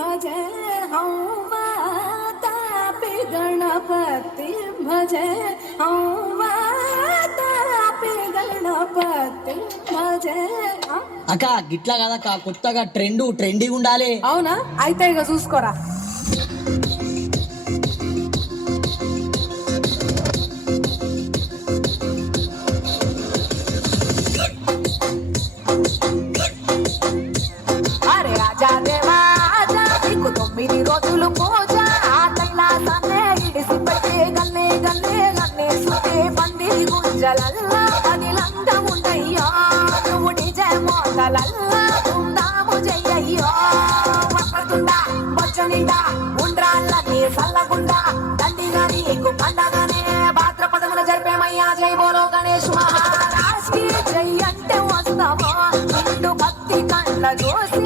भजे हौवातापि गणपति भजे हौवातापि गणपति भजे అక్క గిట్లా కదక్క కొత్తగా ట్రెండీగా ఉండాలి. అవునా అయితే ఇక చూసుకోరా. అరే ఆజా దేవా ఆజా నీకు 9 రోజులు పూజ ఆ కైలాసాన్నే ఇడిసిపెట్టి గల్లే గల్లే గల్లే సుతే పంది గుంజలల్లా అనిలంగా ఉండయ్యా నువ్వు డిజే మోతలల్లా ధూమ్ధాము చెయ్యయ్యో వప్పతుండా బొచ్చనిండా ఉండ్రాళ్ళని సల్లగుండా దండిగా నీకు పండగనే భాద్రపదమున జరిపేమయ్యా జై బోలో గణేష్ మహారాజ్ కి జై అంటే వస్తావా నిండు భక్తి కళ్ళ చూసి